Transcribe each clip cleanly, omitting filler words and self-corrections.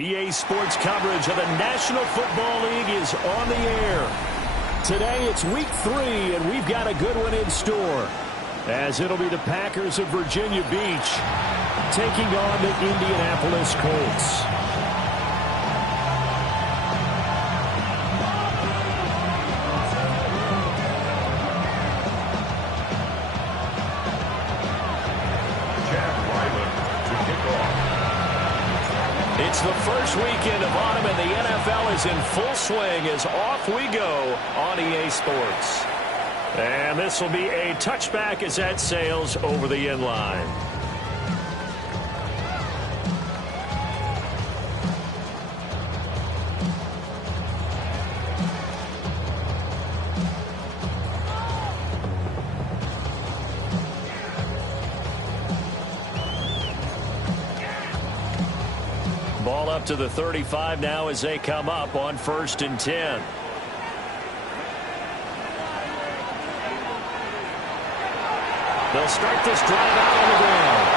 EA Sports coverage of the National Football League is on the air. Today it's week 3, and we've got a good one in store, as it'll be the Packers of Virginia Beach taking on the Indianapolis Colts. It's the first weekend of autumn, and the NFL is in full swing as off we go on EA Sports. And this will be a touchback as that sails over the end line. Ball up to the 35 now as they come up on 1st and 10. They'll start this drive out on the ground.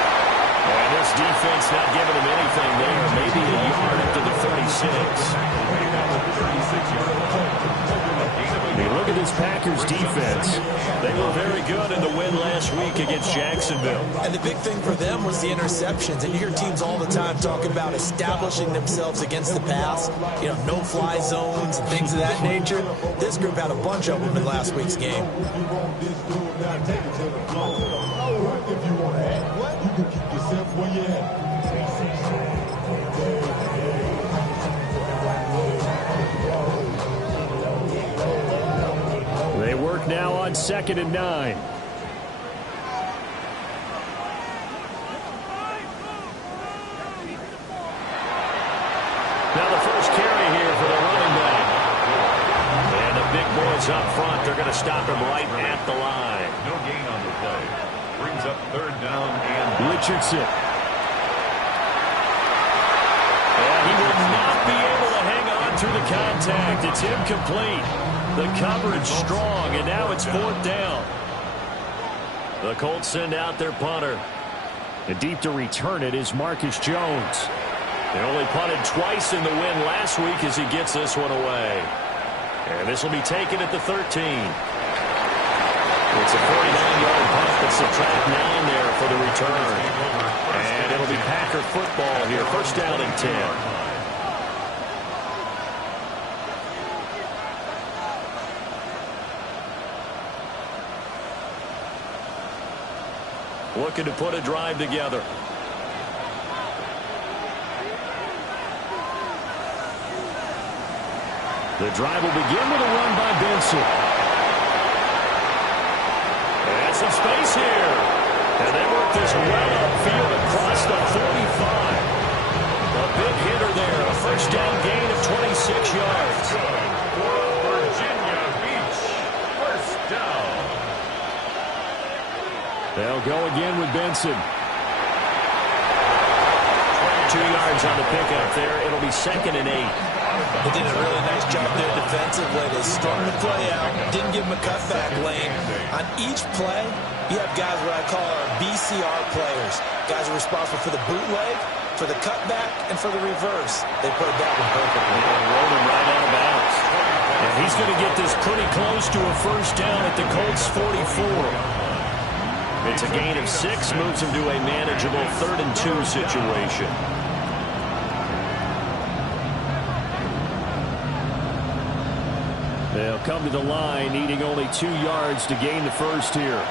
And this defense not giving them anything there. Maybe a yard up to the 36. You look at this Packers defense. They were very good in the win last week against Jacksonville. And the big thing for them was the interceptions. And you hear teams all the time talking about establishing themselves against the pass. You know, no-fly zones and things of that nature. This group had a bunch of them in last week's game. They work now on 2nd and 9. Now the first carry here for the running back. And the big boys up front, they're going to stop him right at the line. No gain on the play. Brings up 3rd down and Richardson. And he will not be able to hang on through the contact. It's incomplete. The coverage strong, and now it's 4th down. The Colts send out their punter. And deep to return it is Marcus Jones. They only punted twice in the win last week as he gets this one away. And this will be taken at the 13. It's a 49-yard punt, but subtract 9 there for the return. And it'll be Packer football here. 1st down and 10. Looking to put a drive together. The drive will begin with a run by Benson. And some space here. And they work this well upfield across the 45. A big hitter there. A 1st down gain of 26 yards. for Virginia Beach. 1st down. They'll go again with Benson. 2 yards on the pickup there. It'll be 2nd and 8. They did a really nice job there defensively. They strung the play out, didn't give him a cutback lane. On each play, you have guys what I call our BCR players. Guys are responsible for the bootleg, for the cutback, and for the reverse. They played that one perfectly. And rolled him right out of bounds. And he's going to get this pretty close to a 1st down at the Colts 44. It's a gain of 6, moves him to a manageable 3rd and 2 situation. They'll come to the line, needing only 2 yards to gain the 1st here.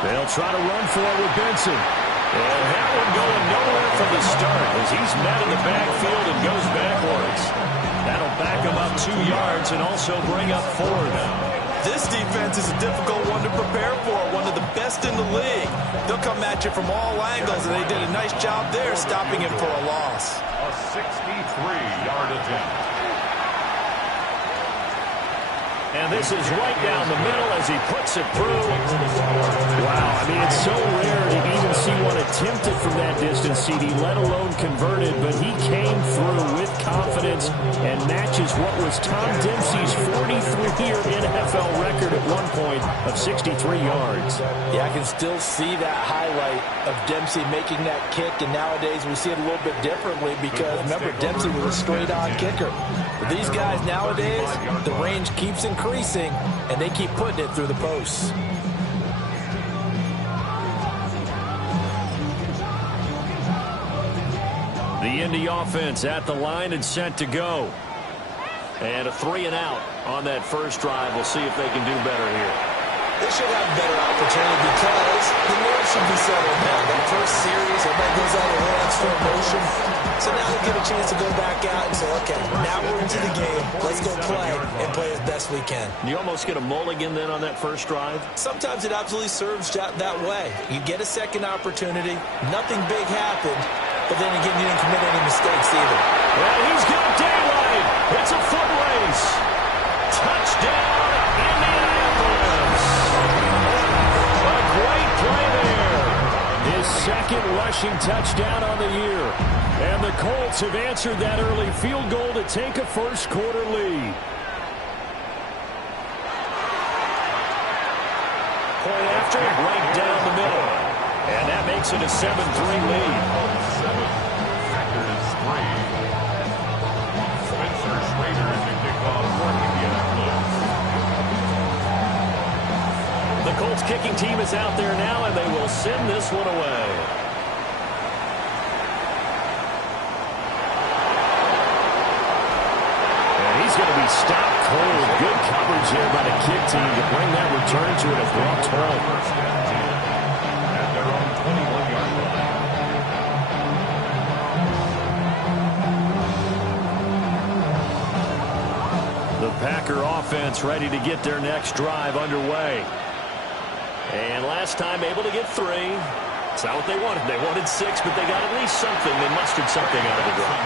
They'll try to run for it with Benson. And that one going nowhere from the start as he's met in the backfield and goes backwards. That'll back him up 2 yards and also bring up 4th. This defense is a difficult one to prepare for, one of the best in the league. They'll come at you from all angles, and they did a nice job there stopping him for a loss. A 63-yard attempt. And this is right down the middle as he puts it through. Wow, I mean, it's so rare to even see one attempted from that distance, CD, let alone converted. But he came through with confidence and matches what was Tom Dempsey's 43-year NFL record at one point of 63 yards. Yeah, I can still see that highlight of Dempsey making that kick, and nowadays we see it a little bit differently because, remember, Dempsey was a straight-on kicker. But these guys nowadays, the range keeps increasing, and they keep putting it through the posts. The Indy offense at the line and set to go. And a 3-and-out on that first drive. We'll see if they can do better here. They should have a better opportunity because the nerves should be settled now. That first series, everybody goes out of hands for emotion. So now they get a chance to go back out and say, okay, now we're into the game. Let's go play and play as best we can. You almost get a mulligan then on that first drive? Sometimes it absolutely serves that way. You get a second opportunity. Nothing big happened. But then again, you didn't commit any mistakes either. Well, he's got daylight. It's a foot race. Touchdown, Indianapolis. A great play there. His second rushing touchdown on the year. And the Colts have answered that early field goal to take a first-quarter lead. Point after, right down the middle. And that makes it a 7-3 lead. The Colts kicking team is out there now, and they will send this one away. And he's going to be stopped cold. Good coverage there by the kick team to bring that return to an abrupt halt. The Packer offense ready to get their next drive underway. And last time able to get 3. It's not what they wanted. They wanted 6, but they got at least something. They mustered something out of the drive.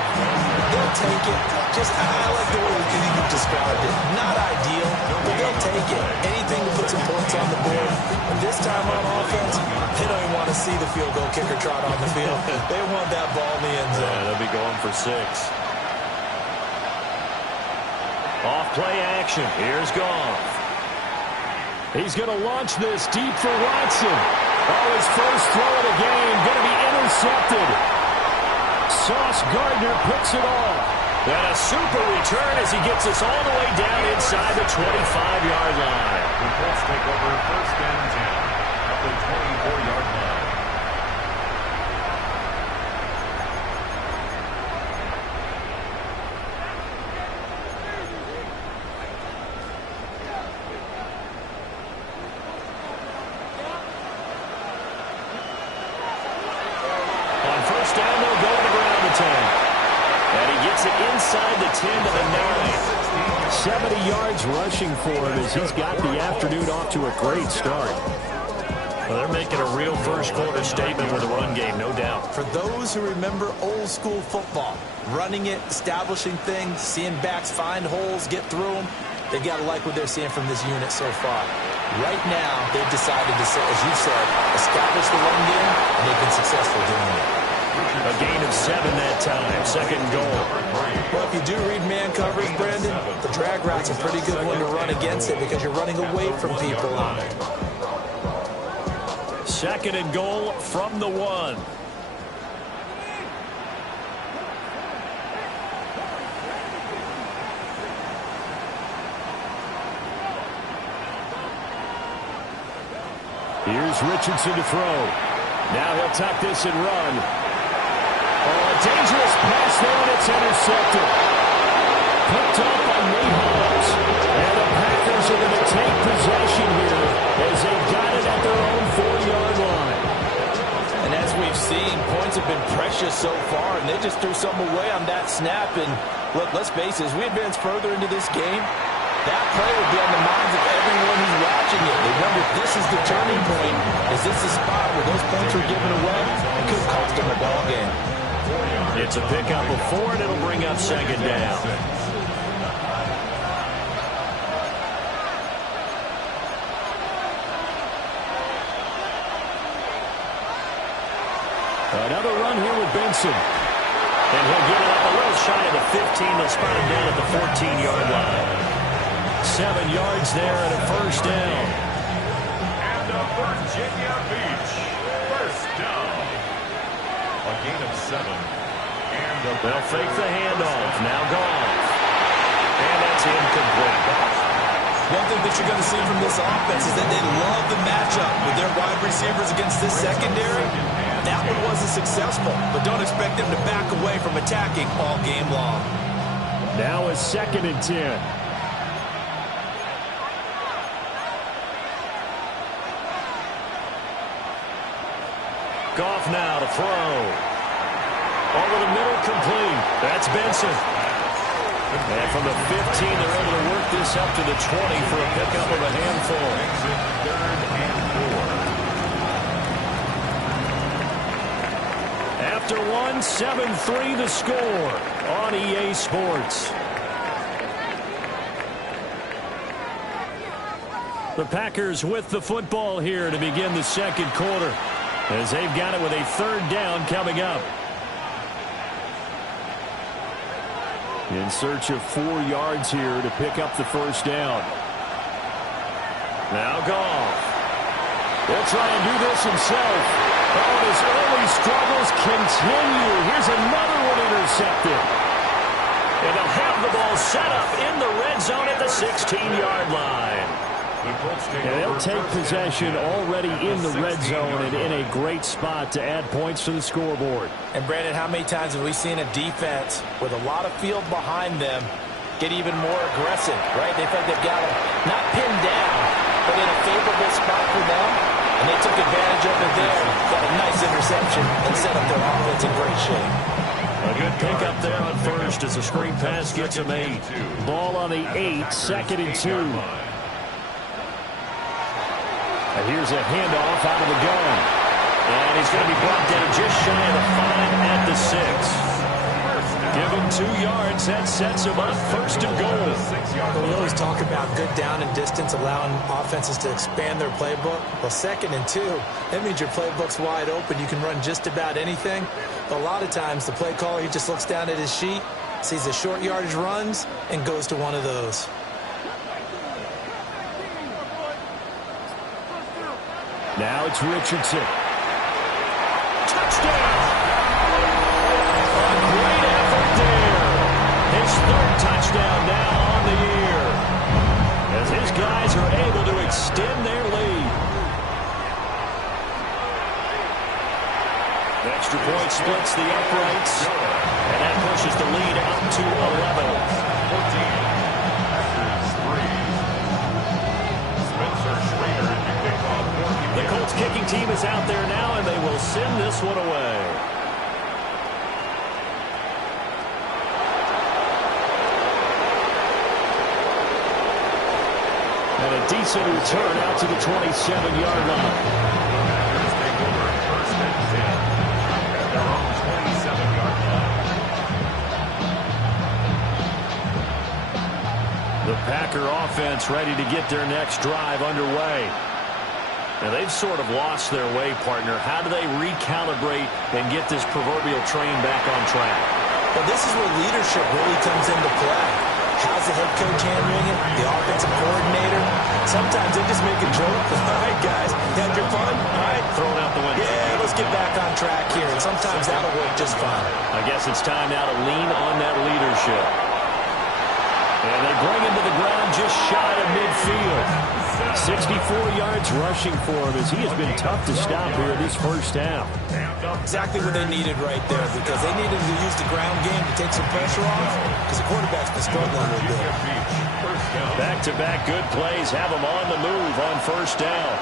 They'll take it. I like the way you described it. Not ideal, but they'll take it. Anything to put some points on the board. And this time on offense, they don't even want to see the field goal kicker trot on the field. They want that ball in the end zone. Yeah, they'll be going for 6. Off play action. Here's Goff. He's going to launch this deep for Watson. Oh, his first throw of the game going to be intercepted. Sauce Gardner picks it off. And a super return as he gets us all the way down inside the 25-yard line. The Colts take over first and 10 at the 24-yard line. Inside the 10 to the 9. 70 yards rushing for him as he's got the afternoon off to a great start. Well, they're making a real first-quarter statement with a run game, no doubt. For those who remember old-school football, running it, establishing things, seeing backs find holes, get through them, they've got to like what they're seeing from this unit so far. Right now, they've decided to, as you said, establish the run game, and they've been successful doing it. A gain of 7 that time. Second goal. Well, if you do read man coverage, Brandon, the drag route's a pretty good one to run against it because you're running away from people on it. Second and goal from the 1. Here's Richardson to throw. Now he'll tuck this and run. Oh, a dangerous pass there, and it's intercepted. Picked up by Nate Hobbs. And the Packers are going to take possession here as they've got it at their own 4-yard line. And as we've seen, points have been precious so far, and they just threw some away on that snap. And look, let's face it, as we advance further into this game, that play will be on the minds of everyone who's watching it. They wonder if this is the turning point. Is this the spot where those points are given away? It could cost them a ball game. It's a pickup of 4, and it'll bring up second down. Another run here with Benson. And he'll get it up a little shy of the 15. They'll spot him down at the 14-yard line. 7 yards there and a first down. And a Virginia Beach first down. A gain of 7. And they'll fake the handoff. Now gone. And that's incomplete. One thing that you're going to see from this offense is that they love the matchup with their wide receivers against this secondary. That one wasn't successful, but don't expect them to back away from attacking all game long. Now a 2nd and 10. Goff now to throw. Over the middle, complete. That's Benson. And from the 15, they're able to work this up to the 20 for a pickup of a handful. 3rd and 4. After one, 7-3 the score on EA Sports. The Packers with the football here to begin the second quarter, as they've got it with a 3rd down coming up. In search of 4 yards here to pick up the first down. Now Goff. He'll try and do this himself. Oh, his early struggles continue. Here's another one intercepted. And they'll have the ball set up in the red zone at the 16-yard line. And they'll take possession already in the red zone and in a great spot to add points to the scoreboard. And, Brandon, how many times have we seen a defense with a lot of field behind them get even more aggressive, right? They think they've got them not pinned down, but in a favorable spot for them, and they took advantage of it there. Got a nice interception and set up their offense in great shape. A good pickup there on first as the screen pass gets him 8. Ball on the 8, 2nd and 2. And here's a handoff out of the gun. And he's going to be brought down just shy of the 5 at the 6. Give him 2 yards. That sets him up 1st and goal. We always talk about good down and distance, allowing offenses to expand their playbook. Well, 2nd and 2, that means your playbook's wide open. You can run just about anything. But a lot of times, the play caller, he just looks down at his sheet, sees the short yardage runs, and goes to one of those. Now it's Richardson. Touchdown! A great effort there. His 3rd touchdown now on the year, as his guys are able to extend their lead. The extra point splits the uprights, and that pushes the lead up to 11. 14. The Colts kicking team is out there now, and they will send this one away. And a decent return out to the 27-yard line. Packers take over 1st and 10 at their own 27-yard line. The Packer offense ready to get their next drive underway. Now, they've sort of lost their way, partner. How do they recalibrate and get this proverbial train back on track? Well, this is where leadership really comes into play. How's the head coach handling it? The offensive coordinator? Sometimes they just make a joke. All right, guys, you had your fun? All right. Throw it out the window. Yeah, let's get back on track here. And sometimes that'll work just fine. I guess it's time now to lean on that leadership. And they bring him to the ground just shy of midfield. 64 yards rushing for him, as he has been tough to stop here this first half. Exactly what they needed right there, because they needed to use the ground game to take some pressure off, because the quarterback's been struggling a little bit. Back-to-back good plays have him on the move on first down.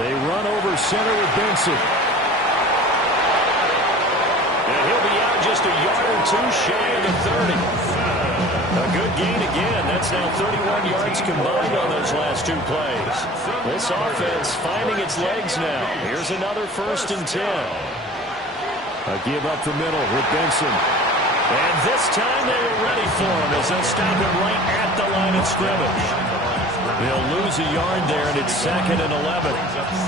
They run over center with Benson. And he'll be out just a yard or two shy of the 30. A good gain again. That's now 31 yards combined on those last 2 plays. This offense finding its legs now. Here's another 1st and 10. A give up the middle with Benson. And this time they were ready for him as they'll stop him right at the line of scrimmage. They'll lose a yard there, and it's 2nd and 11.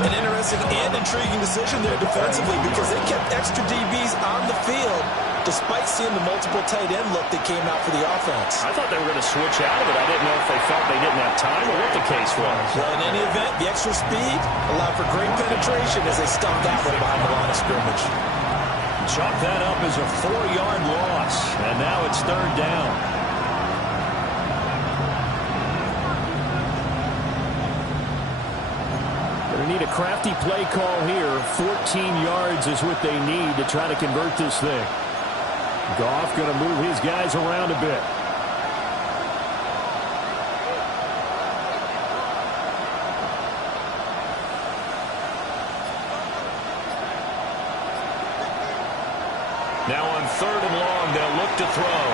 An interesting and intriguing decision there defensively because they kept extra DBs on the field despite seeing the multiple tight end look that came out for the offense. I thought they were going to switch out of it. I didn't know if they felt they didn't have time or what the case was. Well, in any event, the extra speed allowed for great penetration as they stopped that one behind the line of scrimmage. Chalk that up as a 4-yard loss, and now it's 3rd down. They need a crafty play call here. 14 yards is what they need to try to convert this thing. Goff going to move his guys around a bit. Now on 3rd and long, they'll look to throw.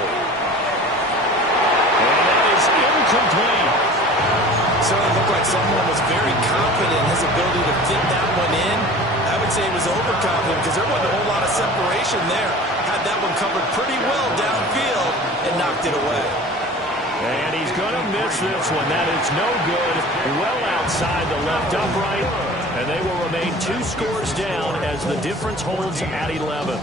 And that is incomplete. Certainly looked like someone was very confident in his ability to fit that one in. I would say he was overconfident because there wasn't a whole lot of separation there. Had that one covered pretty well downfield and knocked it away. And he's going to miss this one. That is no good. Well outside the left upright. And they will remain 2 scores down as the difference holds at 11.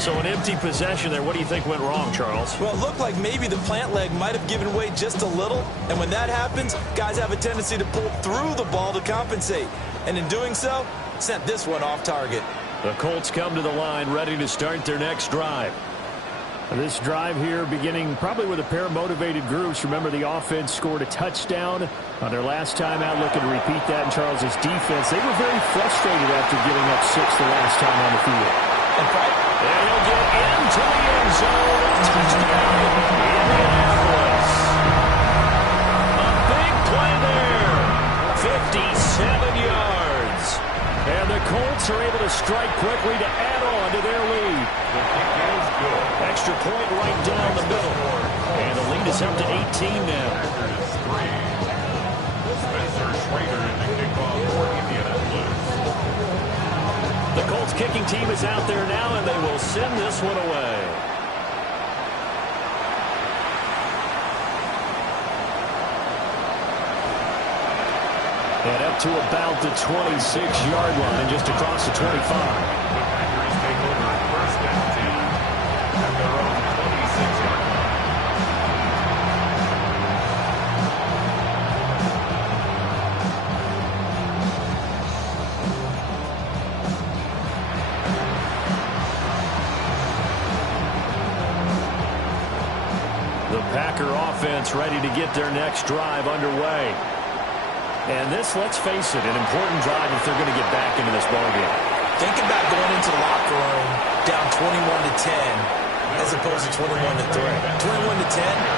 So an empty possession there. What do you think went wrong, Charles? Well, it looked like maybe the plant leg might have given way just a little. And when that happens, guys have a tendency to pull through the ball to compensate. And in doing so, sent this one off target. The Colts come to the line ready to start their next drive. This drive here beginning probably with a pair of motivated groups. Remember, the offense scored a touchdown on their last time out, looking to repeat that in Charles's defense. They were very frustrated after giving up 6 the last time on the field. And he'll get into the end zone. Touchdown, Indianapolis. A big play there. 57 yards. And the Colts are able to strike quickly to add on to their lead. Extra point right down the middle. And the lead is up to 18 now. The Colts kicking team is out there now, and they will send this one away. And up to about the 26-yard line, just across the 25. The Packer offense ready to get their next drive underway. And this, let's face it, an important drive if they're going to get back into this ballgame. Think about going into the locker room down 21-10 as opposed to 21-3. 21-10, a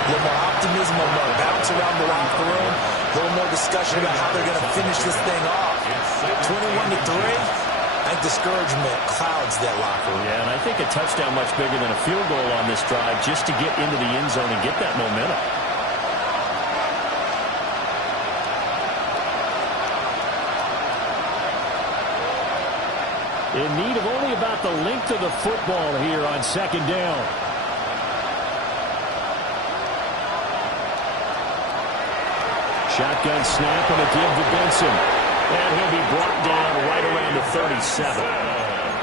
little more optimism, a little more bounce around the locker room, a little more discussion about how they're going to finish this thing off. 21-3, I think discouragement clouds that locker room. Yeah, and I think a touchdown much bigger than a field goal on this drive just to get into the end zone and get that momentum. In need of only about the length of the football here on 2nd down. Shotgun snap and a give to Benson. And he'll be brought down right around the 37.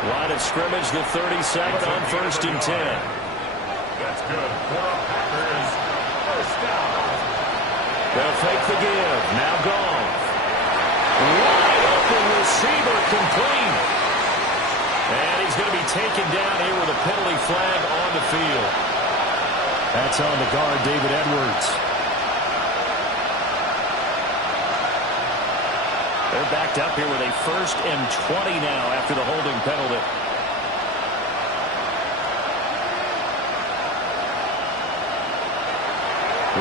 Line of scrimmage, the 37 on 1st and 10. That's good. For Packers, 1st down. They'll fake the give. Now Goff. Wide open receiver complete. And he's going to be taken down here with a penalty flag on the field. That's on the guard, David Edwards. They're backed up here with a 1st and 20 now after the holding penalty.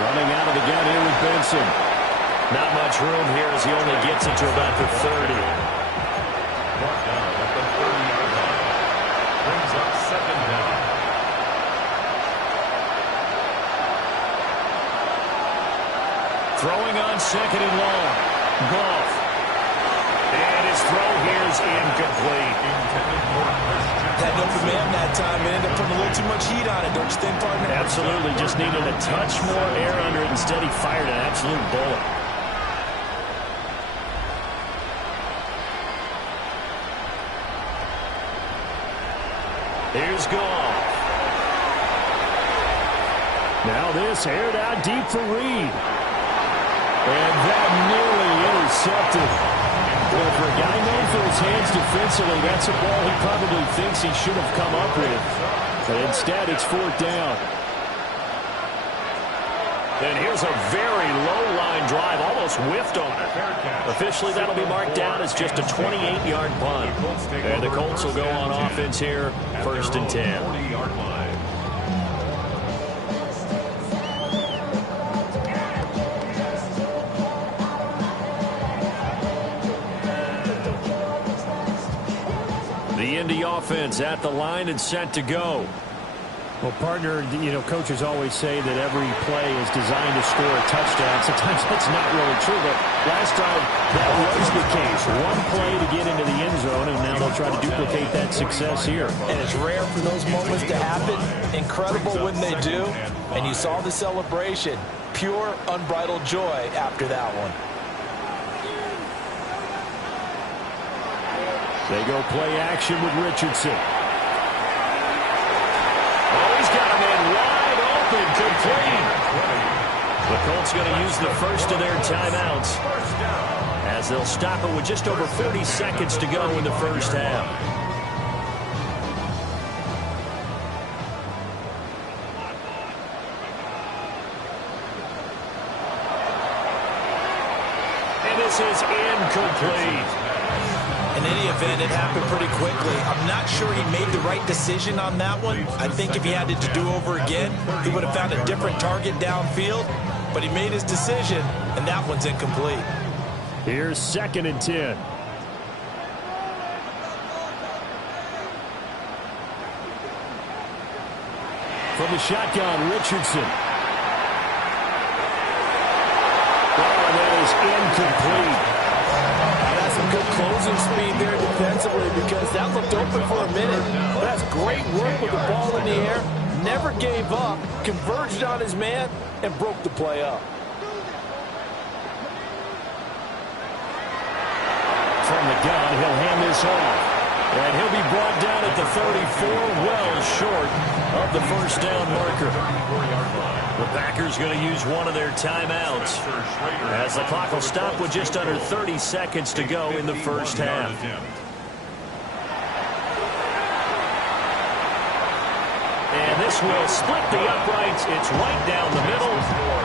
Running out of the gun here with Benson. Not much room here as he only gets it to about the 30. Brought down at the 30-yard line. Brings up 2nd down. Throwing on 2nd and long. Goff. And his throw here is incomplete. Had no command that time and ended up putting a little too much heat on it, don't you think, partner? Absolutely. Just needed a touch more air under it. Instead, he fired an absolute bullet. Here's Goff. Now this aired out deep for Reed. And that nearly intercepted. Well, for a guy known for his hands defensively, that's a ball he probably thinks he should have come up with. But instead, it's 4th down. And here's a very low-line drive, almost whiffed on it. Officially, that'll be marked down as just a 28-yard punt. And the Colts will go on offense here, 1st and 10. The Indy offense at the line and set to go. Well, partner, coaches always say that every play is designed to score a touchdown. Sometimes that's not really true, but last time that was the case. One play to get into the end zone, and now they'll try to duplicate that success here. And it's rare for those moments to happen. Incredible when they do. And you saw the celebration. Pure, unbridled joy after that one. They go play action with Richardson. Wide open, complete. The Colts going to use the first of their timeouts as they'll stop it with just over 40 seconds to go in the first half. And this is incomplete. In any event, it happened pretty quickly. I'm not sure he made the right decision on that one. I think if he had to do over again, he would have found a different target downfield. But he made his decision, and that one's incomplete. Here's 2nd and 10. From the shotgun, Richardson. Oh, and that is incomplete. Some good closing speed there defensively because that looked open for a minute. That's great work with the ball in the air. Never gave up, converged on his man, and broke the play up. From the gun, he'll hand this off. And he'll be brought down at the 34, well short of the first down marker. The Packers going to use one of their timeouts as the clock will stop with just under 30 seconds to go in the first half. And this will split the uprights. It's right down the middle.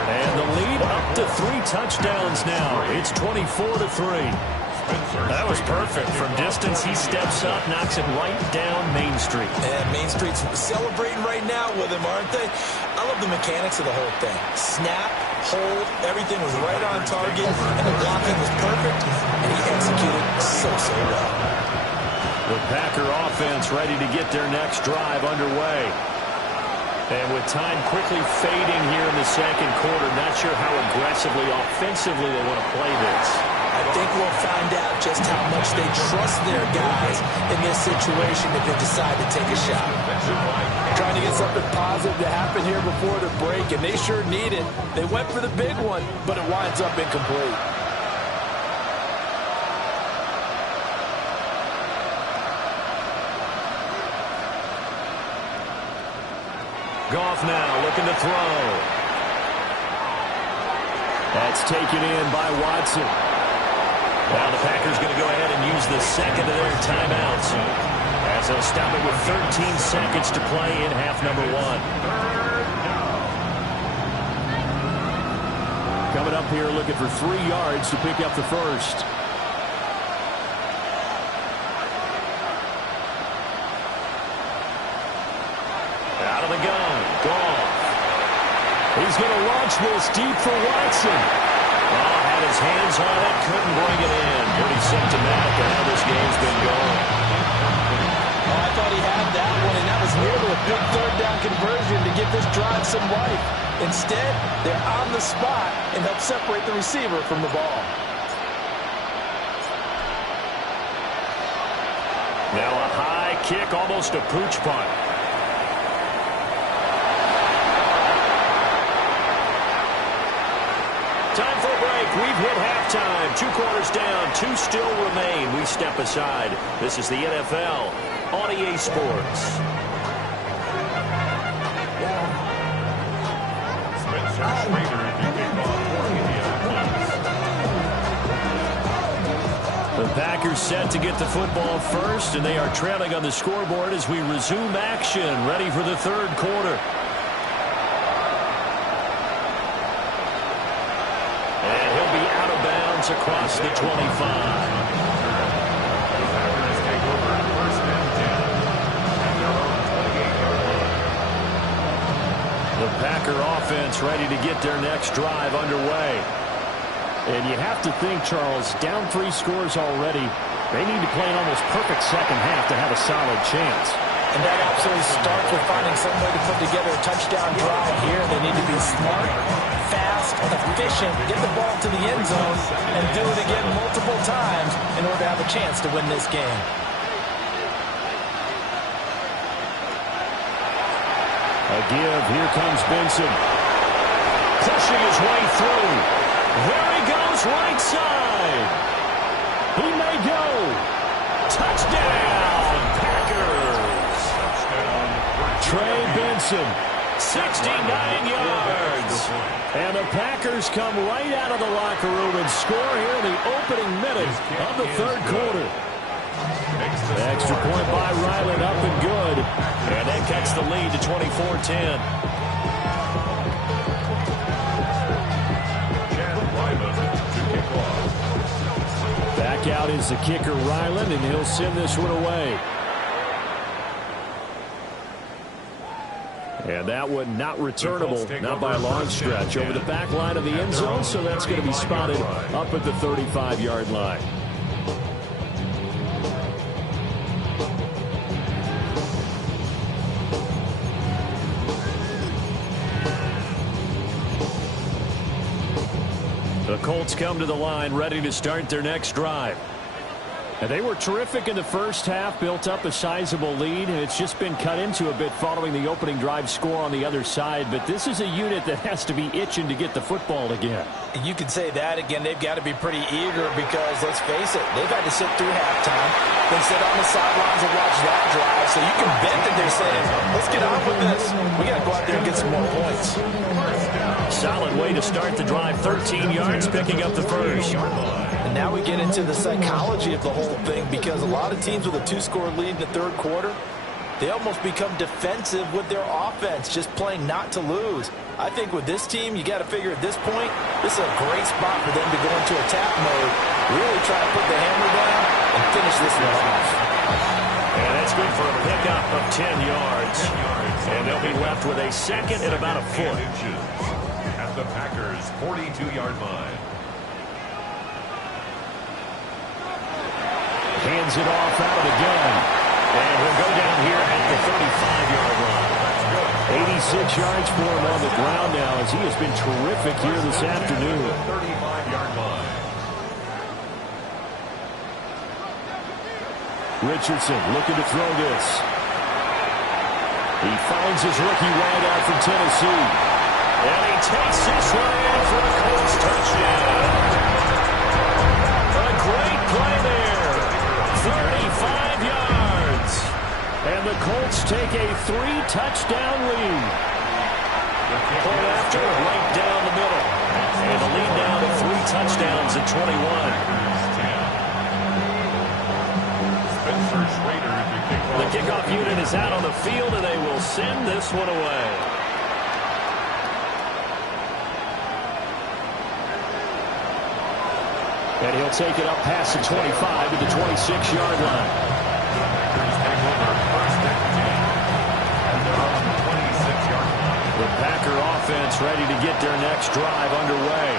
And the lead up to 3 touchdowns now. It's 24-3. That was perfect. From distance, he steps up, knocks it right down Main Street. And Main Street's celebrating right now with him, aren't they? I love the mechanics of the whole thing. Snap, hold, everything was right on target, and the blocking was perfect, and he executed so well. The Packer offense ready to get their next drive underway. And with time quickly fading here in the second quarter, not sure how aggressively, offensively they want to play this. I think we'll find out just how much they trust their guys in this situation if they decide to take a shot. Trying to get something positive to happen here before the break, and they sure need it. They went for the big one, but it winds up incomplete. Goff now looking to throw. That's taken in by Watson. Now the Packers going to go ahead and use the second of their timeouts as they'll stop it with 13 seconds to play in half number 1. Coming up here looking for 3 yards to pick up the first. Out of the gun. Goff. He's going to launch this deep for Watson. Had his hands on it, couldn't bring it in. Pretty symptomatic of how this game's been going. I thought he had that one, and that was nearly a big third down conversion to give this drive some life. Instead, they're on the spot and help separate the receiver from the ball. Now a high kick, almost a pooch punt. Time for a break. We've hit halftime. 2 quarters down. 2 still remain. We step aside. This is the NFL on EA Sports. The Packers set to get the football first, and they are trailing on the scoreboard as we resume action, ready for the third quarter. And he'll be out of bounds across the 25. The Packer offense ready to get their next drive underway. And you have to think, Charles, down 3 scores already. They need to play an almost perfect second half to have a solid chance. And that absolutely starts with finding some way to put together a touchdown drive here. They need to be smart, fast, efficient, get the ball to the end zone, and do it again multiple times in order to have a chance to win this game. A give. Here comes Benson. Pushing his way through. There he goes, right side. He may go. Touchdown, Packers. Trey Benson. 69 yards. And the Packers come right out of the locker room and score here in the opening minute of the third quarter. Extra point by Ryland, up and good. And that cuts the lead to 24-10. Back out is the kicker, Ryland, and he'll send this one away. And that one not returnable, not by a long stretch, over the back line of the end zone, so that's going to be spotted up at the 35-yard line. The Colts come to the line ready to start their next drive. And they were terrific in the first half, built up a sizable lead, and it's just been cut into a bit following the opening drive score on the other side. But this is a unit that has to be itching to get the football again. You could say that again. They've got to be pretty eager because, let's face it, they've had to sit through halftime. They sit on the sidelines and watch that drive. So you can bet that they're saying, let's get on with this. We got to go out there and get some more points. Solid way to start the drive. 13 yards, picking up the first. And now we get into the psychology of the whole thing, because a lot of teams with a 2-score lead in the third quarter, they almost become defensive with their offense, just playing not to lose. I think with this team, you got to figure at this point, this is a great spot for them to go into attack mode, really try to put the hammer down and finish this one off. And that's good for a pickup of 10 yards. And they'll be left with a second and about a foot. At the Packers' 42-yard line. Hands it off out of the gun. And he'll go down here at the 35-yard line. 86 yards for him on the ground now, as he has been terrific here this afternoon. 35-yard line. Richardson looking to throw this. He finds his rookie wideout from Tennessee. And he takes this one in for a Colts touchdown. A great play there. 35 yards. And the Colts take a 3-touchdown lead. Point after, right down the middle. And the lead down to 3 touchdowns at 21. The kickoff unit is out on the field, and they will send this one away. And he'll take it up past the 25 to the 26-yard line. The Packer offense ready to get their next drive underway.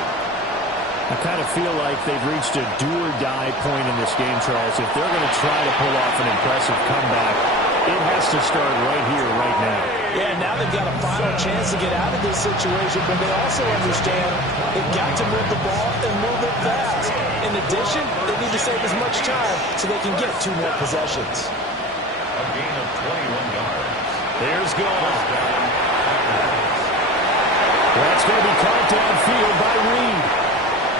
I kind of feel like they've reached a do-or-die point in this game, Charles. If they're going to try to pull off an impressive comeback, it has to start right here, right now. Yeah, now they've got a final chance to get out of this situation, but they also understand they've got to move the ball and move it fast. In addition, they need to save as much time so they can get 2 more possessions. A gain of 21 yards. There's Goff. That's going to be caught downfield by Reed.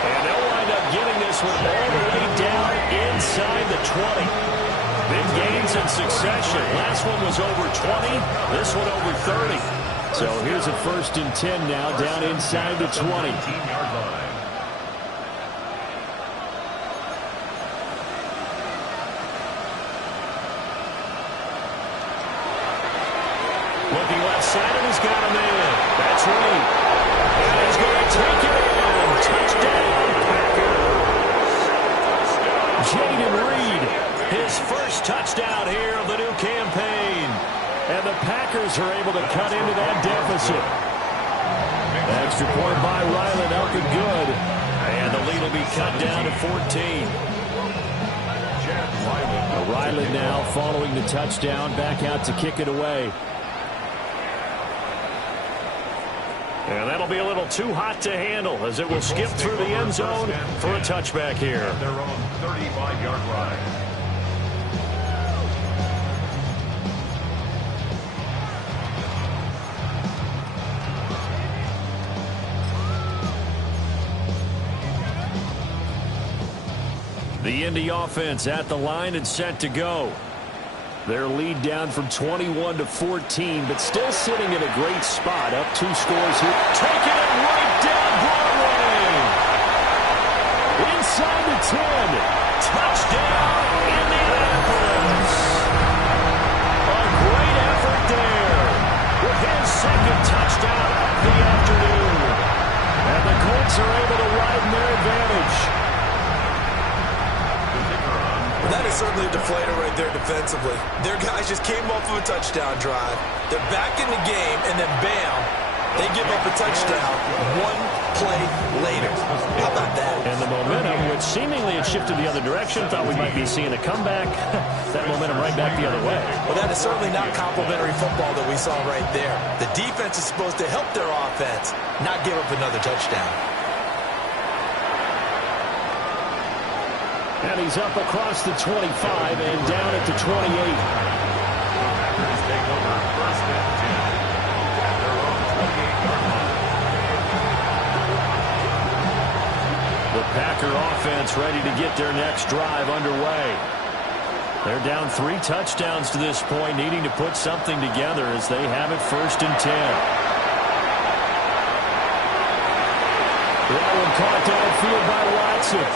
And they'll wind up getting this one all the way down inside the 20. Big gains in succession. Last one was over 20. This one over 30. So here's a 1st and 10 now, down inside the 20. 19-yard line. Looking left side, and he's got him in. That's Reed. And he's going to take it in. Touchdown, Packers. Jaden Reed, his first touchdown here of the new campaign. And the Packers are able to cut into that deficit. Extra point by Ryland, up and good. And the lead will be cut down to 14. Ryland now following the touchdown, back out to kick it away. And that'll be a little too hot to handle as it will skip through the end zone for a touchback here. Their own 35-yard line. The Indy offense at the line and set to go. Their lead down from 21 to 14, but still sitting in a great spot. Up 2 scores here. Taking it right down Broadway. Inside the 10. Touchdown, Indianapolis. A great effort there with his second touchdown of the afternoon. And the Colts are able to widen their advantage. That is certainly a deflator right there defensively. Their guys just came off of a touchdown drive. They're back in the game, and then bam, they give up a touchdown 1 play later. How about that? And the momentum, which seemingly had shifted the other direction, thought we might be seeing a comeback. That momentum right back the other way. Well, that is certainly not complimentary football that we saw right there. The defense is supposed to help their offense, not give up another touchdown. And he's up across the 25 and down at the 28. Packers take over 1st and 10 at their own 28-yard line. The Packer offense ready to get their next drive underway. They're down 3 touchdowns to this point, needing to put something together as they have it 1st and 10. That one caught downfield by Watson.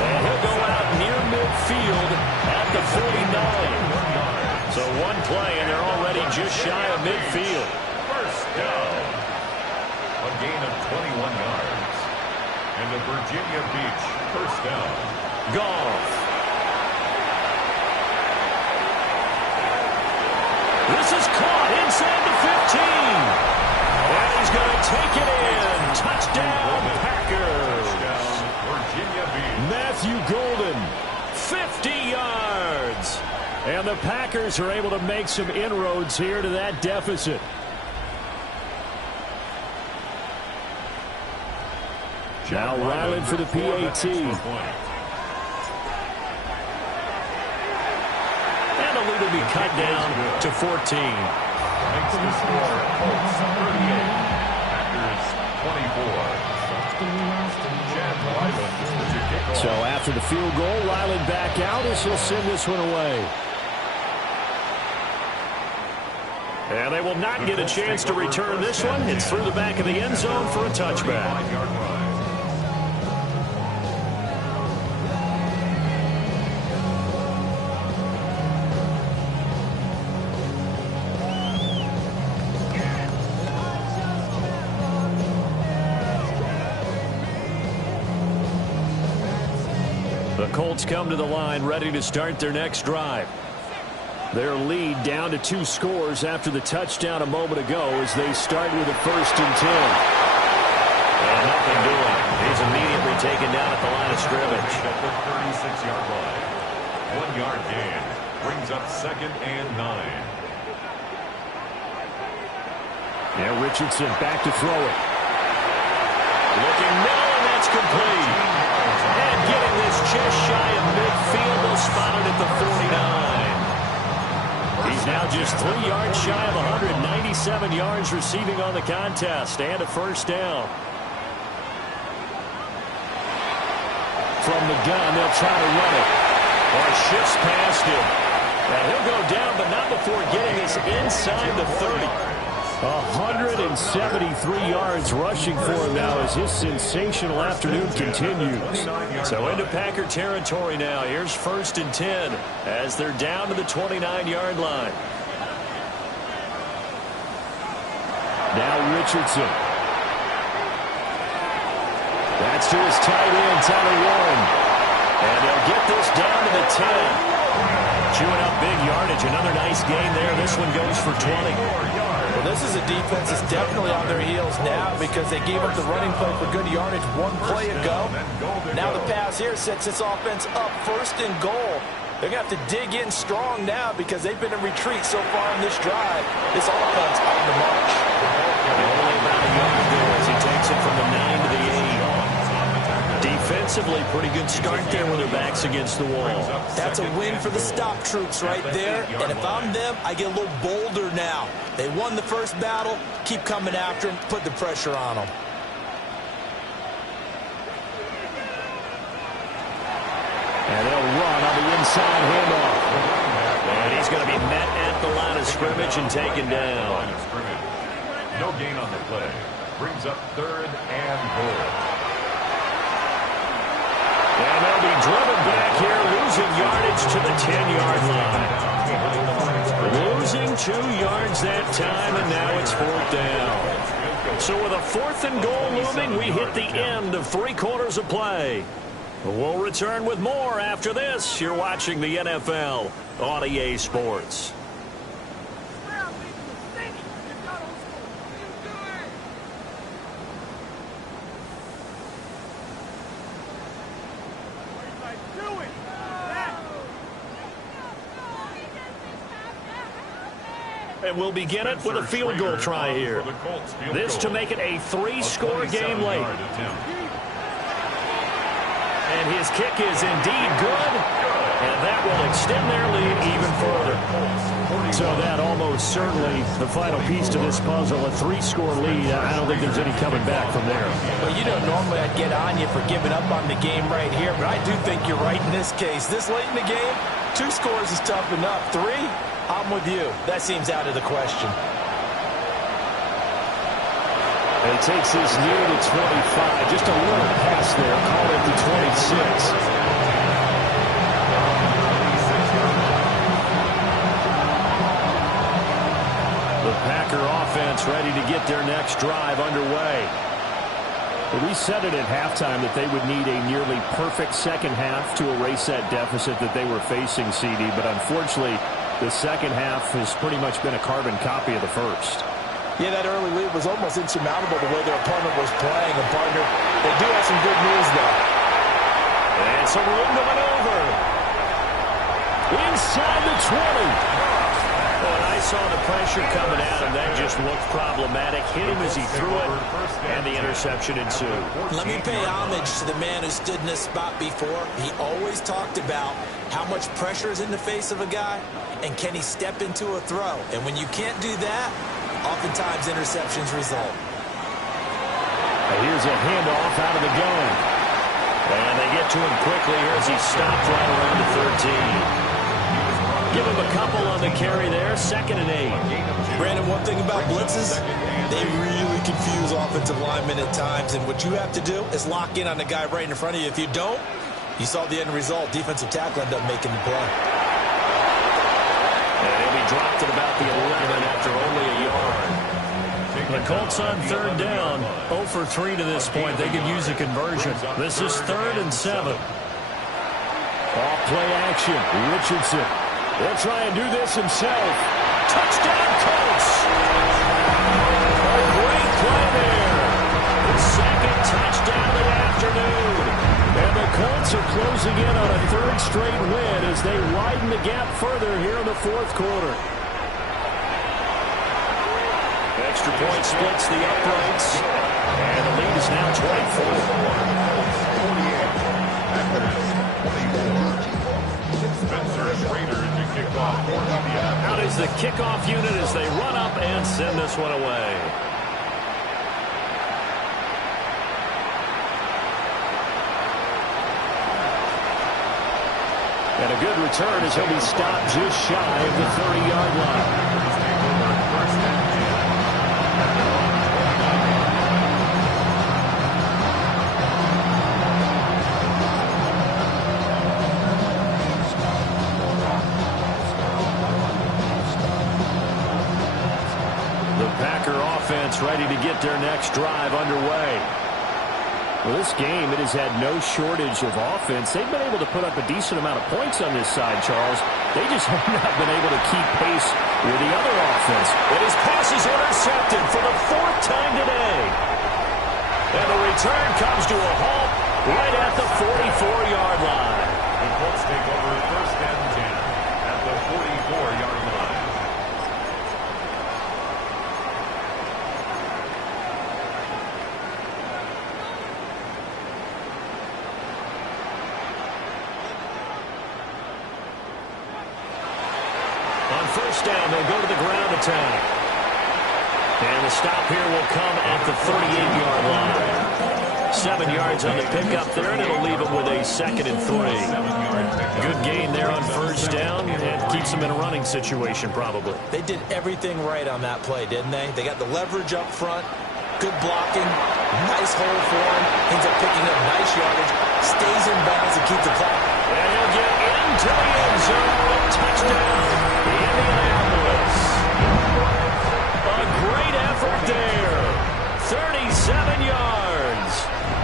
And he'll go out near midfield at the 49. So 1 play, and they're already just shy of midfield. First down. A gain of 21 yards. And the Virginia Beach 1st down. Goff. This is caught inside the 15. And he's going to take it in. Touchdown, Packers. Touchdown, Virginia Beach. Matthew Golden. 50 yards. And the Packers are able to make some inroads here to that deficit. Now Ryland for the PAT. And the lead will be cut down to 14. Makes the score Colts 38. Packers 24. So after the field goal, Ryland back out as he'll send this one away. And they will not get a chance to return this one. It's through the back of the end zone for a touchback. The Colts come to the line ready to start their next drive. Their lead down to 2 scores after the touchdown a moment ago as they start with a 1st and 10. And nothing doing. He's immediately taken down at the line of scrimmage. At the 36-yard line. 1-yard gain. Brings up 2nd and 9. Now Richardson back to throw it. Looking middle, and that's complete. And getting this just shy of midfield, they'll spot it at the 49. He's now just 3 yards shy of 197 yards receiving on the contest, and a 1st down. From the gun, they'll try to run it. Or shifts past him. And he'll go down, but not before getting this inside the 30. 173 yards rushing for him now as his sensational afternoon continues. So into Packer territory now. Here's 1st and 10 as they're down to the 29-yard line. Now Richardson. That's to his tight end, Tyler Warren. And they'll get this down to the 10. Chewing up big yardage. Another nice gain there. This one goes for 20. Well, this is a defense that's definitely on their heels now because they gave up the running play for good yardage one play ago. Now the pass here sets this offense up 1st and goal. They're going to have to dig in strong now because they've been in retreat so far in this drive. This offense on the march. Only about a yard there as he takes it from the 9 to the 8. Defensively, pretty good start there with their backs against the wall. That's a win for the stop troops right there. And if I'm them, I get a little bolder now. They won the first battle. Keep coming after them. Put the pressure on them. And they'll run on the inside handoff. And he's going to be met at the line of scrimmage and taken down. No gain on the play. Brings up 3rd and goal. And they'll be driven back here, losing yardage to the 10-yard line. Losing 2 yards that time, and now it's 4th down. So with a 4th and goal looming, we hit the end of 3 quarters of play. We'll return with more after this. You're watching the NFL on EA Sports. And we'll begin it with a field goal try here. This to make it a 3-score game late. And his kick is indeed good. And that will extend their lead even further. So that almost certainly the final piece to this puzzle, a 3-score lead. I don't think there's any coming back from there. Well, you know, normally I'd get on you for giving up on the game right here, but I do think you're right in this case. This late in the game, 2 scores is tough enough. 3? I'm with you. That seems out of the question. And he takes this near to 25. Just a little pass there. Call it to 26. The Packer offense ready to get their next drive underway. We said it at halftime that they would need a nearly perfect second half to erase that deficit that they were facing, CD. But unfortunately, the second half has pretty much been a carbon copy of the first. Yeah, that early lead was almost insurmountable the way their opponent was playing. And, partner, they do have some good news, though. And some room to maneuver. Inside the 20. Well, and I saw the pressure coming at him. That just looked problematic. Hit him as he threw it, and the interception ensued. Let me pay homage to the man who stood in this spot before. He always talked about how much pressure is in the face of a guy, and can he step into a throw. And when you can't do that, oftentimes interceptions result. Here's a handoff out of the gun. And they get to him quickly here as he stopped right around the 13. Give him a couple on the carry there. 2nd and 8. Brandon, one thing about blitzes, they really confuse offensive linemen at times. And what you have to do is lock in on the guy right in front of you. If you don't, you saw the end result. Defensive tackle ended up making the play. And he'll be dropped at about the 11 after only a yard. The Colts on 3rd down. 0 for 3 to this point. They could use a conversion. This is 3rd and 7. Off play action. Richardson. He'll try and do this himself. Touchdown, Colts! A great play there. The 2nd touchdown of the afternoon. And the Colts are closing in on a 3rd straight win as they widen the gap further here in the 4th quarter. Extra point splits the uprights. And the lead is now 24. Out is the kickoff unit as they run up and send this one away. And a good return as he'll be stopped just shy of the 30-yard line. Packer offense ready to get their next drive underway. Well, this game, it has had no shortage of offense. They've been able to put up a decent amount of points on this side, Charles. They just have not been able to keep pace with the other offense. And his pass is intercepted for the 4th time today. And the return comes to a halt right at the 44-yard line. The Colts take over 1st and 10 at the 44-yard line. On 1st down, they'll go to the ground attack. And the stop here will come at the 38-yard line. 7 yards on the pickup there, and it'll leave them with a 2nd and 3. Good gain there on 1st down, and keeps them in a running situation probably. They did everything right on that play, didn't they? They got the leverage up front, good blocking, nice hole for him, ends up picking up nice yardage, stays in bounds to keep the clock. And he'll get into the end zone. Touchdown, Indianapolis. A great effort there. 37 yards.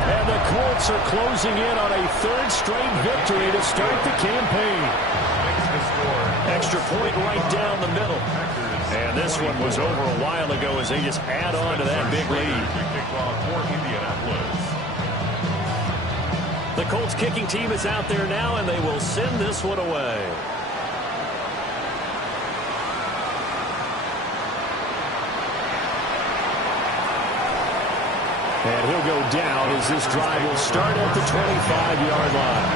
And the Colts are closing in on a 3rd straight victory to start the campaign. Extra point right down the middle. And this one was over a while ago as they just add on to that big lead. The Colts kicking team is out there now, and they will send this one away. And he'll go down as this drive will start at the 25-yard line.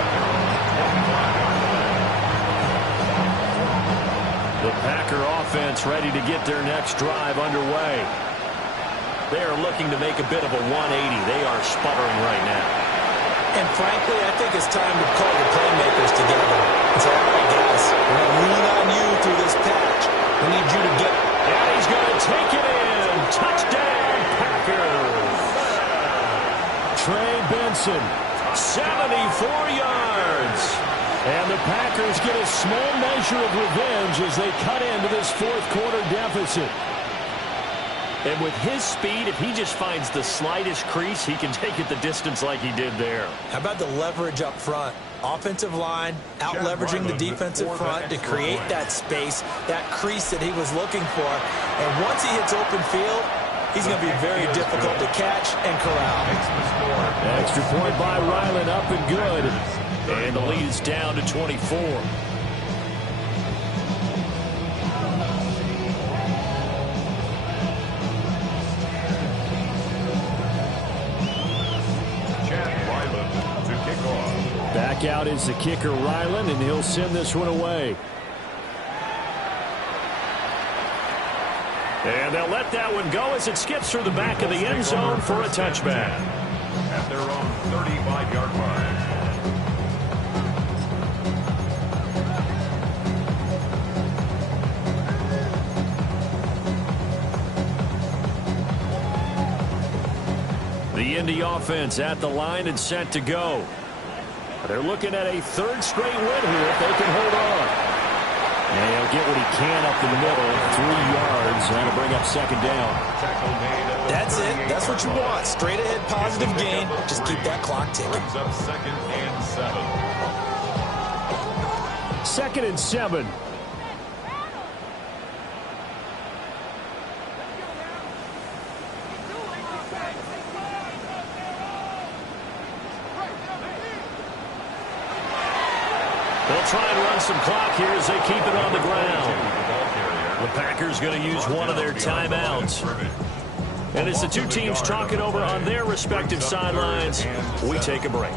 The Packer offense ready to get their next drive underway. They are looking to make a bit of a 180. They are sputtering right now. And frankly, I think it's time to call the playmakers together and say, all right, guys, we're going to lean on you through this patch. We need you to get... And he's going to take it in. Touchdown, Packers. Trey Benson, 74 yards. and the Packers get a small measure of revenge as they cut into this 4th quarter deficit. And with his speed, if he just finds the slightest crease, he can take it the distance like he did there. How about the leverage up front? Offensive line out-leveraging the defensive front to create that space, that crease that he was looking for. And once he hits open field, he's going to be very difficult to catch and corral. Extra point by Ryland, up and good. And the lead is down to 24. Back out is the kicker, Ryland, and he'll send this one away. And they'll let that one go as it skips through the back of the end zone for a touchback. At their own 35-yard line. The Indy offense at the line and set to go. They're looking at a 3rd straight win here if they can hold on. And he'll get what he can up the middle, 3 yards, and that'll bring up 2nd down. That's it. That's what you want. Straight ahead positive gain. Just keep that clock ticking. Brings up 2nd and 7. 2nd and 7. They'll try and run some clock here as they keep it on the ground. The Packers going to use one of their timeouts. And as the two teams talk it over on their respective sidelines, we take a break.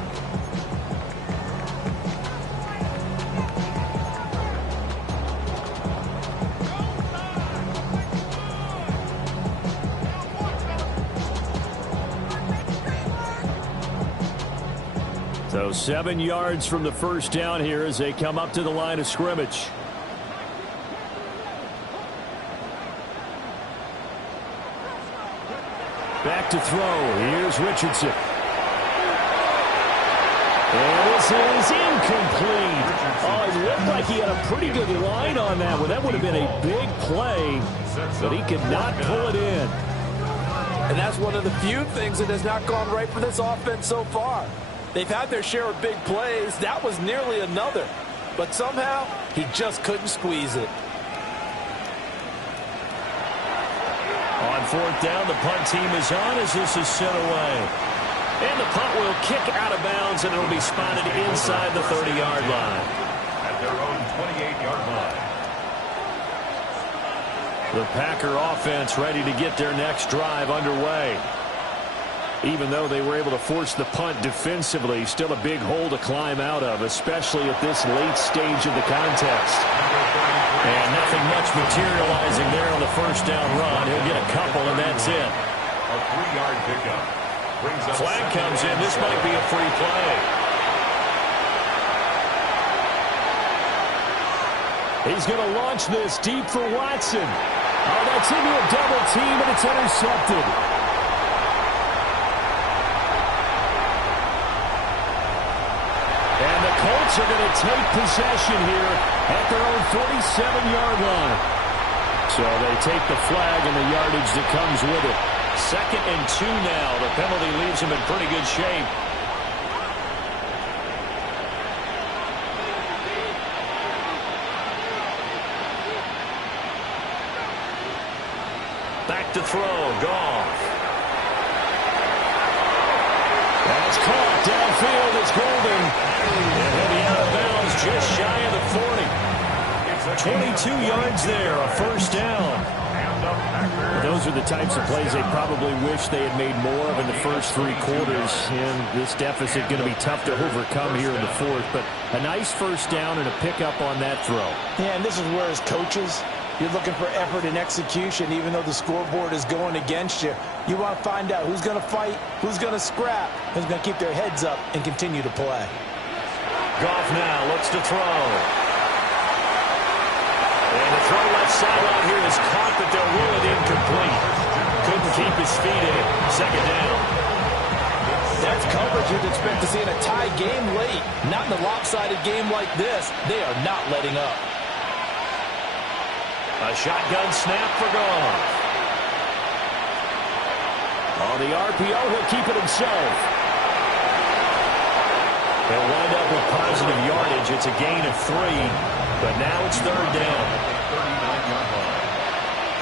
So 7 yards from the 1st down here as they come up to the line of scrimmage. Back to throw. Here's Richardson. And we'll passes incomplete. Oh, it looked like he had a pretty good line on that one. That would have been a big play, but he could not pull it in. And that's one of the few things that has not gone right for this offense so far. They've had their share of big plays. That was nearly another. But somehow, he just couldn't squeeze it. On fourth down, the punt team is on as this is sent away. And the punt will kick out of bounds, and it will be spotted inside the 30-yard line. At their own 28-yard line. The Packer offense ready to get their next drive underway. Even though they were able to force the punt defensively, still a big hole to climb out of, especially at this late stage of the contest. And nothing much materializing there on the first down run. He'll get a couple, and that's it. A 3-yard pickup. Flag comes in. This might be a free play. He's going to launch this deep for Watson. Oh, that's into a double team, and it's intercepted. And the Colts are going to take possession here at their own 47-yard line. So they take the flag and the yardage that comes with it. 2nd and 2 now. The penalty leaves him in pretty good shape. Back to throw. Goff. That's caught. Downfield is Golden. And he'll be out of bounds just shy of the 40. 22 yards there. A first down. Those are the types of plays they probably wish they had made more of in the first 3 quarters. And this deficit going to be tough to overcome here in the 4th. But a nice first down and a pickup on that throw. Yeah, and this is where as coaches, you're looking for effort and execution, even though the scoreboard is going against you. You want to find out who's going to fight, who's going to scrap, who's going to keep their heads up and continue to play. Goff now looks to throw. And the throw left sideline here is caught, but they'll rule it incomplete. Couldn't keep his feet in it. 2nd down. That's coverage you'd expect to see in a tie game late. Not in a lopsided game like this. They are not letting up. A shotgun snap for Goff. On the RPO, he'll keep it himself. They'll wind up with positive yardage. It's a gain of 3, but now it's 3rd down. 39-yard line.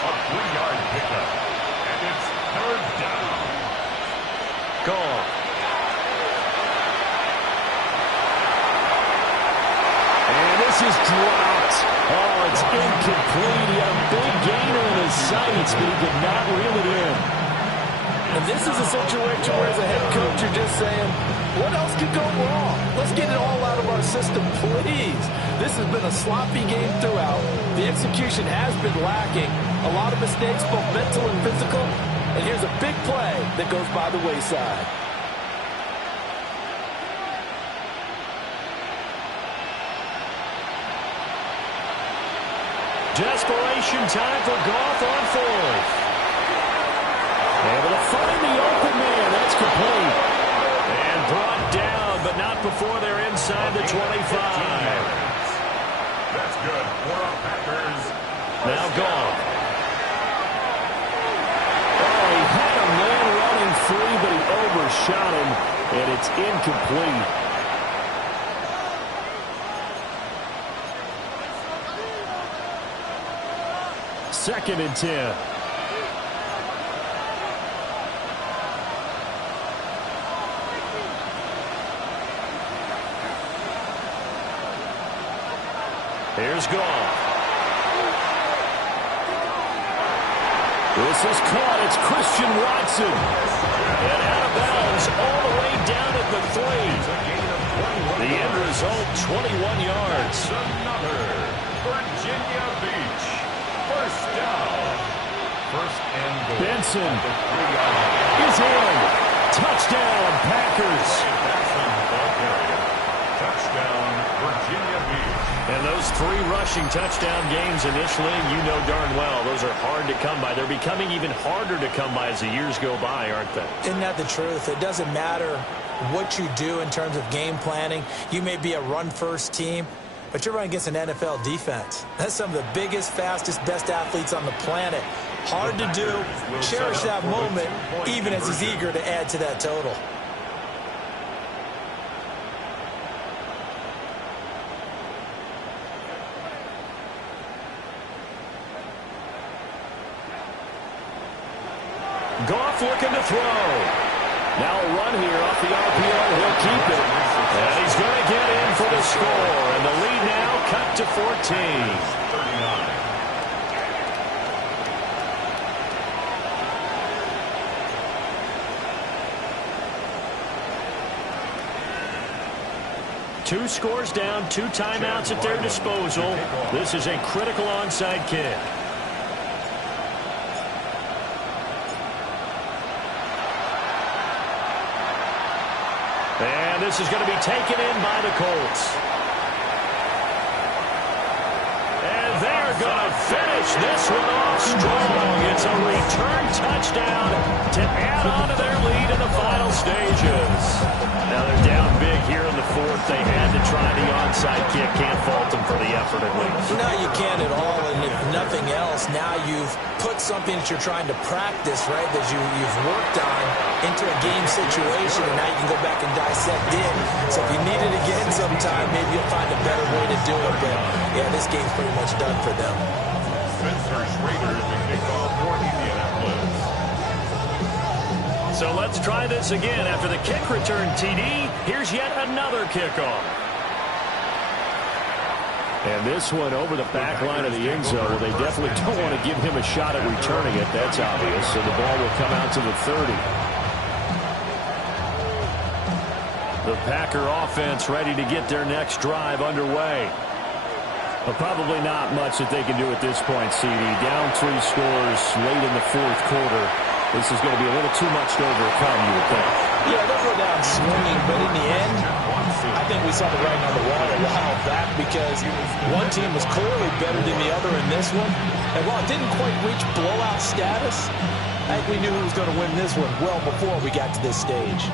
A 3-yard pickup. And it's 3rd down. Goff. And this is dropped. Oh, it's incomplete. He had a big gainer in his sights, but he could not reel it in. And this is a situation where as a head coach you're just saying, what else could go wrong? Let's get it all out of our system, please. This has been a sloppy game throughout. The execution has been lacking. A lot of mistakes, both mental and physical. And here's a big play that goes by the wayside. Desperation time for Goff on 4th. Able to find the open man. That's complete. And brought down, but not before they're inside the 25. That's good for our Packers. Now Goff. Oh, he had a man running free, but he overshot him, and it's incomplete. Second and 10. Here's Goff. This is caught. It's Christian Watson. And out of bounds all the way down at the 3. The end result, 21 yards. Another Virginia Beach. First down. First and goal. Benson is is in. Touchdown, Packers. Touchdown, Virginia Beach. And those 3 rushing touchdown games in this league, you know darn well, those are hard to come by. They're becoming even harder to come by as the years go by, aren't they? Isn't that the truth? It doesn't matter what you do in terms of game planning. You may be a run-first team, but you're running against an NFL defense. That's some of the biggest, fastest, best athletes on the planet. Hard to do. Cherish that moment, even as he's eager to add to that total. Goff looking to throw. Now a run here off the RPO. He'll keep it. And he's going to get in for the score. And the lead now cut to 14. Two scores down, 2 timeouts at their disposal. This is a critical onside kick. And this is going to be taken in by the Colts. And they're going to finish this one off strong. It's a return touchdown to add on to their lead in the final stages. Now they're down big here in the fourth. They had to try the onside kick. Can't fault them for the effort at least. No, you can't at all. And if nothing else, now you've put something that you're trying to practice, right, that you've worked on into a game situation, and now you can go back and dissect it. So if you need it again sometime, maybe you'll find a better way to do it. But, yeah, this game's pretty much done for them. Spencer Schrader is the kickoff for Indianapolis. So let's try this again. After the kick return TD, here's yet another kickoff. And this one over the back line of the end zone. Well, they definitely don't want to give him a shot at returning it. That's obvious. So the ball will come out to the 30. The Packer offense ready to get their next drive underway. But probably not much that they can do at this point, CD. Down 3 scores late in the fourth quarter. This is going to be a little too much to overcome, you would think. Yeah, they'll go down swinging, but in the end, I think we saw the writing on the wall a while back because one team was clearly better than the other in this one. And while it didn't quite reach blowout status, I think we knew who was going to win this one well before we got to this stage.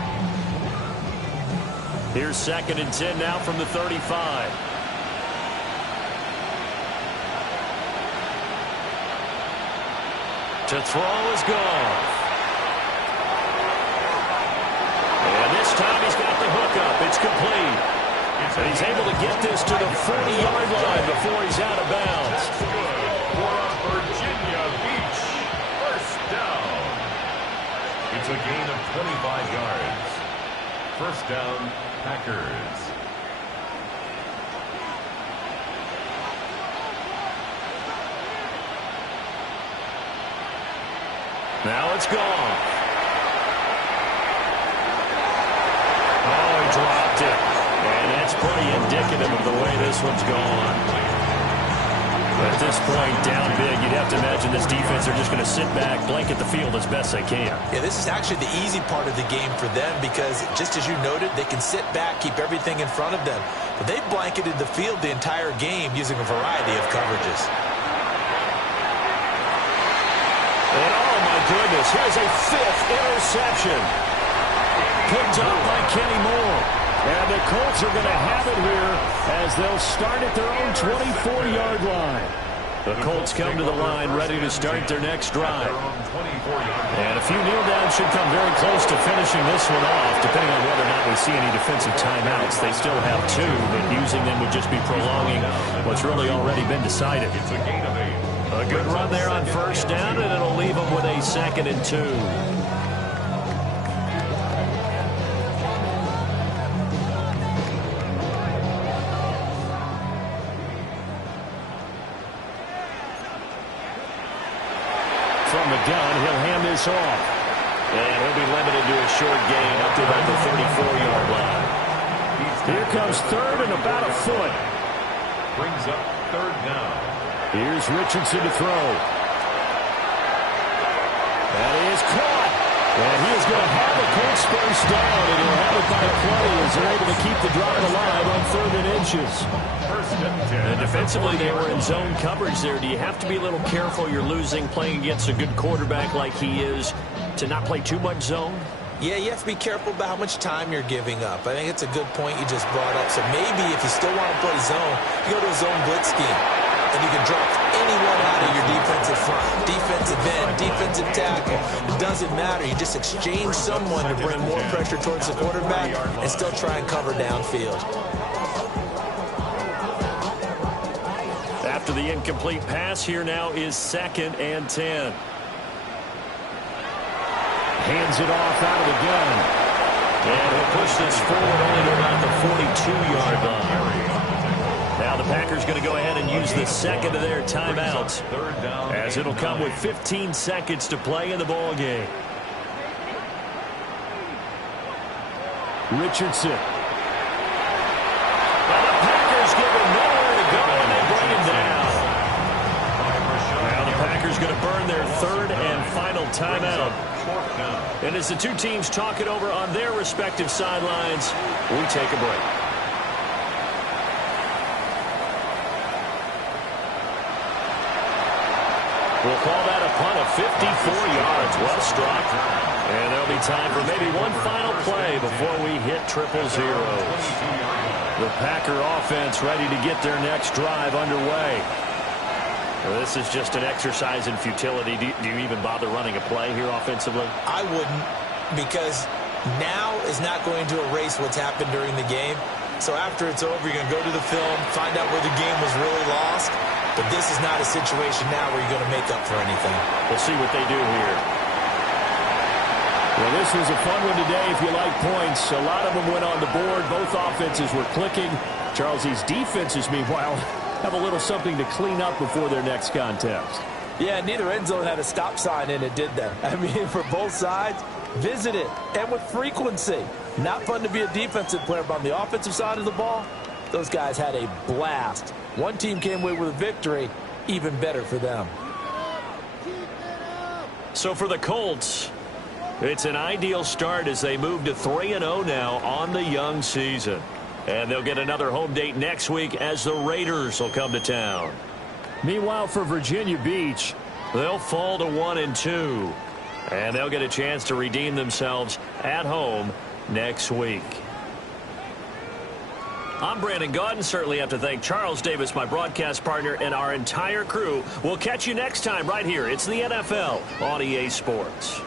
Here's 2nd and 10 now from the 35. To throw is gone. And this time he's got the hook up. It's complete. And he's able to get this to the 40-yard line before he's out of bounds. Good for a Virginia Beach first down. It's a gain of 25 yards. First down, Packers. Now it's gone. Oh, he dropped it. And that's pretty indicative of the way this one's gone. At this point, down big, you'd have to imagine this defense are just going to sit back, blanket the field as best they can. Yeah, this is actually the easy part of the game for them because, just as you noted, they can sit back, keep everything in front of them. But they blanketed the field the entire game using a variety of coverages. And oh my goodness, here's a 5th interception. Picked up by Kenny Moore. And the Colts are going to have it here as they'll start at their own 24-yard line. The Colts come to the line ready to start their next drive. And a few kneel downs should come very close to finishing this one off, depending on whether or not we see any defensive timeouts. They still have 2, but using them would just be prolonging what's really already been decided. It's a gain of 8. A good run there on first down, and it'll leave them with a 2nd and 2. From the gun, he'll hand this off. And he'll be limited to a short gain up to about the 34-yard line. Here comes 3rd and about a foot. Brings up 3rd down. Here's Richardson to throw. That is caught. And he is going to have the Colts first down, and he'll have it by a play as they're able to keep the drive alive on 3rd and inches. And defensively, they were in zone coverage there. Do you have to be a little careful? You're losing, playing against a good quarterback like he is, to not play too much zone? Yeah, you have to be careful about how much time you're giving up. I think it's a good point you just brought up. So maybe if you still want to play zone, you go to a zone blitz scheme. And you can drop anyone out of your defensive front, defensive end, defensive tackle. It doesn't matter. You just exchange someone to bring more pressure towards the quarterback and still try and cover downfield. After the incomplete pass, here now is 2nd and 10. Hands it off out of the gun. And he'll push this forward only to about the 42-yard line. Now the Packers going to go ahead and use the second of their timeouts, as it'll come with 15 seconds to play in the ball game. Richardson. Now the Packers give him nowhere to go, and they bring him down. Now the Packers going to burn their 3rd and final timeout. And as the two teams talk it over on their respective sidelines, we take a break. We'll call that a punt of 54 yards. Well struck. And there'll be time for maybe one final play before we hit 000. The Packer offense ready to get their next drive underway. Well, this is just an exercise in futility. Do you even bother running a play here offensively? I wouldn't, because now is not going to erase what's happened during the game. So after it's over, you're going to go to the film, find out where the game was really lost. But this is not a situation now where you're going to make up for anything. We'll see what they do here. Well, this was a fun one today if you like points. A lot of them went on the board. Both offenses were clicking. Charles, these defenses, meanwhile, have a little something to clean up before their next contest. Yeah, neither end zone had a stop sign in it, did they? I mean, for both sides, visit it, and with frequency. Not fun to be a defensive player, but on the offensive side of the ball, those guys had a blast. One team came away with a victory, even better for them. So for the Colts, it's an ideal start as they move to 3-0 now on the young season. And they'll get another home date next week as the Raiders will come to town. Meanwhile, for Virginia Beach, they'll fall to 1-2. And they'll get a chance to redeem themselves at home next week. I'm Brandon Gaudin. Certainly have to thank Charles Davis, my broadcast partner, and our entire crew. We'll catch you next time right here. It's the NFL on EA Sports.